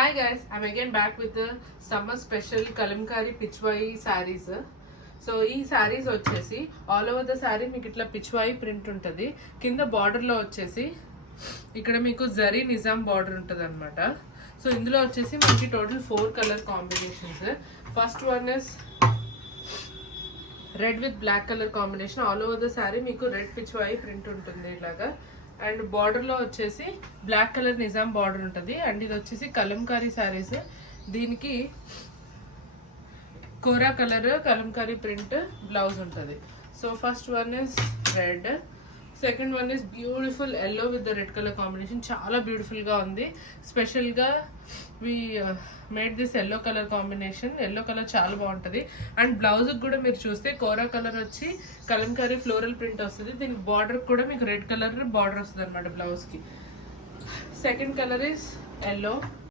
Hi guys, I'm again back with the summer special Kalamkari Pichwai sarees. So ఈ సారీస్ వచ్చేసి all over the sari మీకు ఇట్లా Pichwai print ఉంటుంది. కింద బార్డర్లో వచ్చేసి ఇక్కడ మీకు జరీ నిజాం బార్డర్ ఉంటుంది అనమాట. సో ఇందులో వచ్చేసి మనకి total 4 colour combinations. First one is red with black colour combination. All over the sari మీకు రెడ్ పిచ్వాయి ప్రింట్ ఉంటుంది ఇలాగా. అండ్ బార్డర్లో వచ్చేసి బ్లాక్ కలర్ నిజాం బార్డర్ ఉంటుంది. అండ్ ఇది వచ్చేసి కలంకారీ సారీస్. దీనికి Kora colour Kalamkari print blouse ఉంటుంది. So first one is red, second one is beautiful yellow with the red colour combination. చాలా బ్యూటిఫుల్గా ఉంది. స్పెషల్గా we made this yellow colour combination. Yellow colour చాలా బాగుంటుంది. అండ్ బ్లౌజ్కి కూడా మీరు చూస్తే కోరా కలర్ వచ్చి కలంకారీ ఫ్లోరల్ ప్రింట్ వస్తుంది. దీనికి బార్డర్ కూడా మీకు రెడ్ కలర్ బార్డర్ వస్తుంది అనమాట బ్లౌజ్కి. Second colour is yellow.